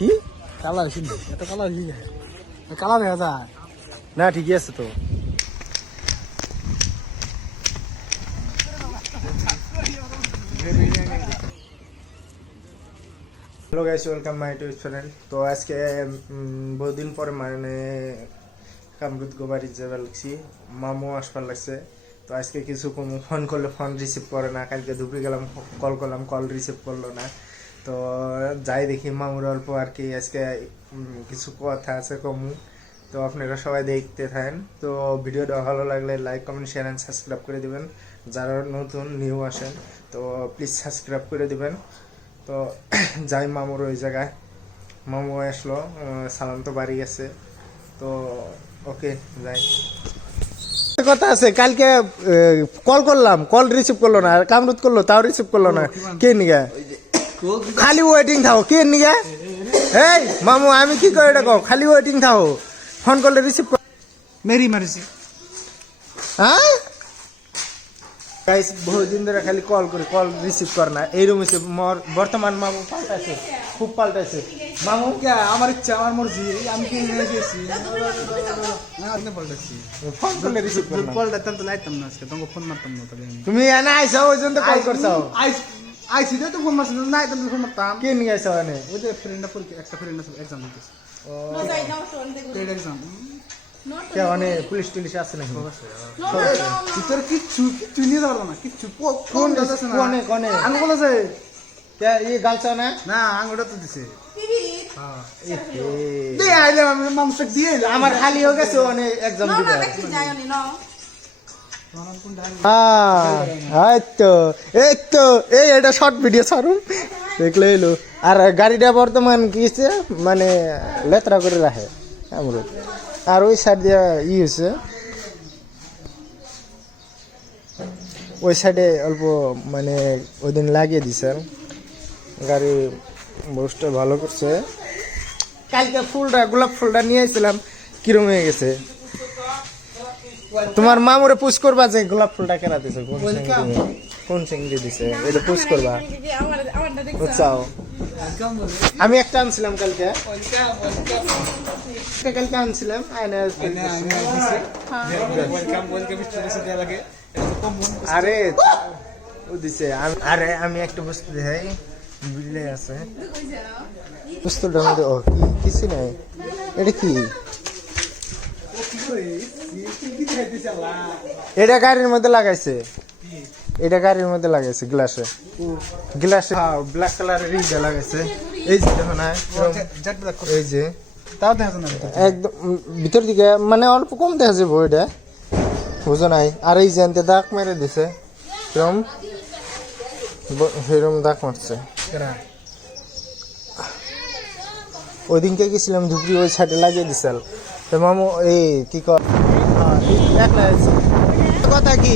কি কালা হয়েছিল এত কালা হয়েছিল কালা দেখা যায় না ঠিকই আছে তো। Hello guys, welcome my to channel. তো আজকে বহুদিন পরে মানে কামরুদ গোবারি যাবে লাগছি, মামু আসবার লাগছে। তো আজকে কিছু ফোন করলে ফোন রিসিভ করে না, কালকে দুপুরে গেলাম কল করলাম, কল রিসিভ করলো না। তো যাই দেখি মামুর অল্প আর কি আজকে কিছু কথা আছে কমু। তো আপনারা সবাই দেখতে থাকেন। তো ভিডিওটা ভালো লাগলে like comment share and subscribe করে দিবেন। যারা নতুন নিউ আসেন তো প্লিজ সাবস্ক্রাইব করে দিবেন। তো যাই মামুর ওই জায়গায়, মামু আসলো, সালাম তো বাড়ি গেছে। তো ওকে যাই। কথা আছে, কালকে কল করলাম, কল রিসিভ করলো না, আর কামরুদ করলো তাও রিসিভ করলো না। কে নিগা খালি ওয়েটিং থাকো, কে নিগা? এই মামু আমি কি করে দেখো, খালি ওয়েটিং থাকো, ফোন করলে রিসিভ কর। মেরি মারিছে হ্যাঁ গাইস, বহুদিন ধরে খালি কল করে কল রিসিভ করে না। এইরকম হচ্ছে বর্তমান মামু পাল্টাছে, খুব পাল্টাছে মামু। আমার ইচ্ছা আমার মর্জি, আমি কি গেছি পাল্টাচ্ছি ফোন করলে রিসিভ করে না। পাল্টাতাম তো লাইতাম না আজকে, তোমাকে ফোন মারতাম না। তবে তুমি এনে আইসাও, ওই জন্য কল করছো। আইসি তো ফোন মারছি না, নাই তুমি ফোন মারতাম। কে নিয়ে আইসাও এনে? ওই যে ফ্রেন্ডটা পরীক্ষা, একটা ফ্রেন্ড আছে এক্সাম দিতেছে, পেড এক্সাম। কে মানে পুলিশ টুলিশ আছে নাকি? ভিতরে কিচ্ছু কিচ্ছু নিয়ে যাবো না, কিচ্ছু কোন কোনে কোনে আঙু বলেছে কে এই গালছা না? না আঙুটা তো দিছে। এহে। দিয়ে আইলে আমি মানুষটা দিয়ে আমার খালি হয়ে গেছে অনেক এক্সাম দিবে। এই তো এই এটা শর্ট ভিডিও ছাড়ুন, দেখলে এলো। আর গাড়িটা বর্তমান কি হচ্ছে মানে লেতরা করে রাখে আমরা। আর ওই সাইড দিয়ে হয়েছে, ওই সাইডে অল্প মানে ওই দিন লাগিয়ে দিছে, গাড়ি বসটা ভালো করছে। কালকে ফুলটা গোলাপ ফুলটা নিয়ে এসেছিলাম, কিরম হয়ে গেছে। তোমার মামুরে পুশ করবা যে গোলাপ ফুলটা কেনা দিছে, কোন চিংড়ি দিছে এটা পুশ করবা, বুঝছাও? আমি একটা আনছিলাম কালকে, কালকে আনছিলাম আরে ও দিছে। আরে আমি একটা বস্তু দেখাই, বুঝলে আছে বস্তুটার মধ্যে ও কি কিছু নাই। এটা কি? এটা গাড়ির মধ্যে লাগাইছে, এটা গাড়ির মধ্যে লাগাইছে গ্লাসে, গ্লাসে ব্ল্যাক কালারের ইটা লাগাইছে। এই যে দেখো না, এই যে তাও দেখা যায় না একদম ভিতর দিকে মানে অল্প কম দেখা যাবো, এটা বুঝো নাই। আর এই যে দাগ মেরে দিছে, সেরম সেরম দাগ মারছে। ওই দিনকে গেছিলাম ধুপড়ি, ওই সাইডে লাগিয়ে দিছিল। তো মামু এই কি কথা কি,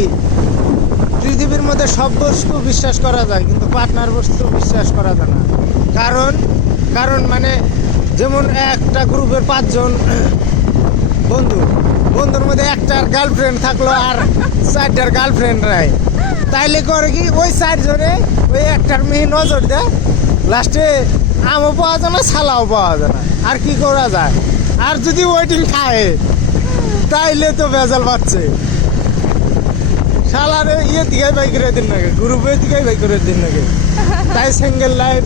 পৃথিবীর মধ্যে সব বস্তু বিশ্বাস করা যায় কিন্তু পার্টনার বস্তু বিশ্বাস করা যায় না। কারণ মানে যেমন একটা গ্রুপের 5 জন বন্ধু, বন্ধুর মধ্যে একটার গার্লফ্রেন্ড থাকলো আর 4টার গার্লফ্রেন্ড নাই, তাইলে করে কি ওই 4 জনে ওই একটার মেয়ে নজর দেয়, লাস্টে আমও পাওয়া যায় না, ছালাও পাওয়া যায় না। আর কি করা যায়? আর যদি ওয়েটিং খায় তাইলে তো ভেজাল পাচ্ছে। শালারে দিকে বাই করে দিন নাকি, গ্রুপে দিকে বাই করে দিন নাকি। তাই সিঙ্গেল লাইফ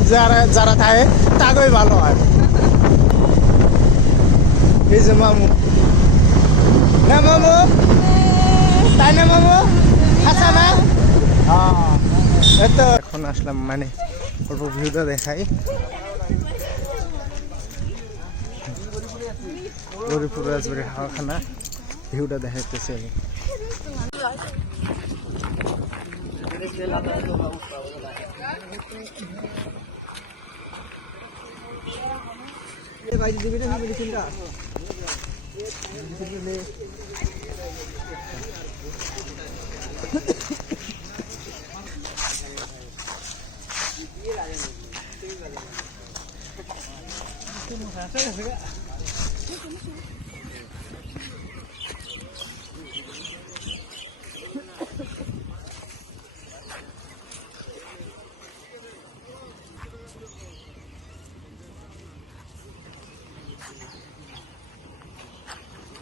যারা থাকে তাকেই ভালো হয়। এই যে মামু, না মামু তাই না মামু, হাসা না? এতো এখন আসলাম মানে অল্প ভিউটা দেখাই। গরিপুর রাজবাড়ি হাওয়াখানা ভিউটা দেখাইতেছে আমি।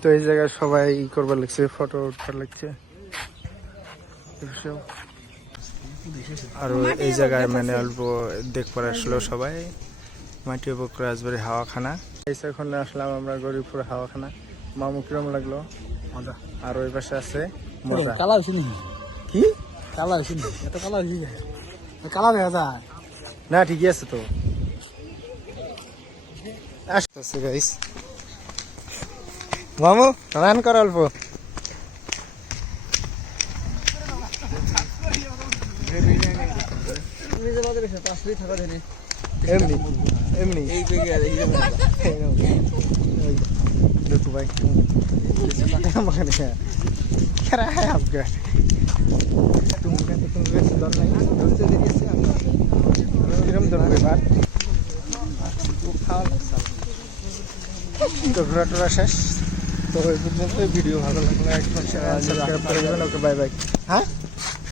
তো এই জায়গায় সবাই করবার লাগছে, ফটো উঠবার লাগছে। আর এই জায়গায় মানে অল্প দেখবার আসলো সবাই, মাটি বকর রাজবাড়ি হাওয়াখানা। এখন আসলাম আমরা গরিবপুর হাওয়াখানা। মামু কিরম লাগলো? মজা। আর ওই পাশে আছে মজা। কালা হয়েছে নি? কি কালা হয়েছে নি? এত কালা হয়েছে, কালা দেখা যায় না, ঠিকই আছে তো। আসতেছে গাইস, মামু রান কর অল্প। এমনি এমনি দেখো ভাই क्या है आपका? তো ঘোরা টোরা শেষ। তো ওই পর্যন্ত ভিডিও ভালো লাগলে একবার সাবস্ক্রাইব করে দেবেন। ওকে, বাই বাই। হ্যাঁ।